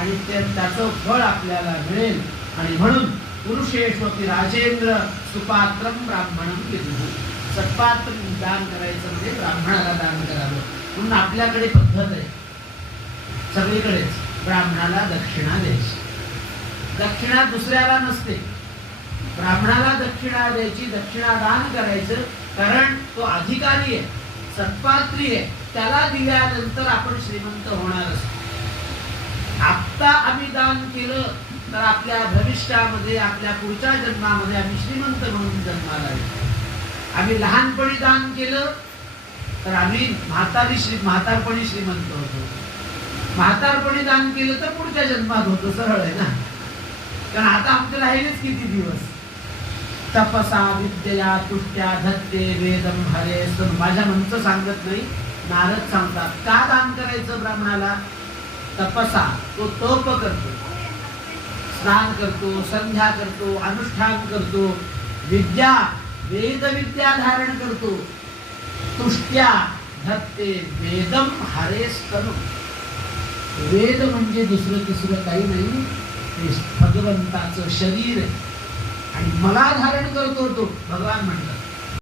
आणि त्याचं फळ आपल्याला मिळेल. आणि म्हणून पुरुषेष्वपि राजेंद्र सुपात्रम ब्राह्मणम विदुः. सत्पात्र दान करायचं म्हणजे ब्राह्मणाला दान करावं. म्हणून आपल्याकडे पद्धत आहे सगळीकडेच ब्राह्मणाला दक्षिणा द्यायची. दक्षिणा दुसऱ्याला नसते, ब्राह्मणाला दक्षिणा द्यायची, दक्षिणा दान करायचं. कारण तो अधिकारी आहे, सत्पात्री आहे, त्याला दिल्यानंतर आपण श्रीमंत होणार असतो. आत्ता आम्ही दान केलं तर आपल्या भविष्यामध्ये, आपल्या पुढच्या जन्मामध्ये आम्ही श्रीमंत म्हणून जन्माला येतो. आम्ही लहानपणी दान केलं तर आम्ही म्हातारपणी श्रीमंत होतो. म्हातारपणी दान केलं तर पुढच्या जन्मात होतो. सरळ आहे ना. कारण आता आमचे राहिलेच किती दिवस. तपसा विद्यया तुष्ट्या धत्ते वेदम हरे. माझ्या मनचं सांगत नाही, नारद सांगतात. का दान करायचं ब्राह्मणाला? तपसा, तो तप करतो, स्नान करतो, संध्या करतो, अनुष्ठान करतो, विद्या वेद विद्या धारण करतो. तुष्ट्या धत्ते वेदम हरेस्तनु. वेद म्हणजे दुसरं तिसरं काही नाही, ते भगवंताचं शरीर आहे. आणि मला धारण करतो तो भगवान म्हणतात.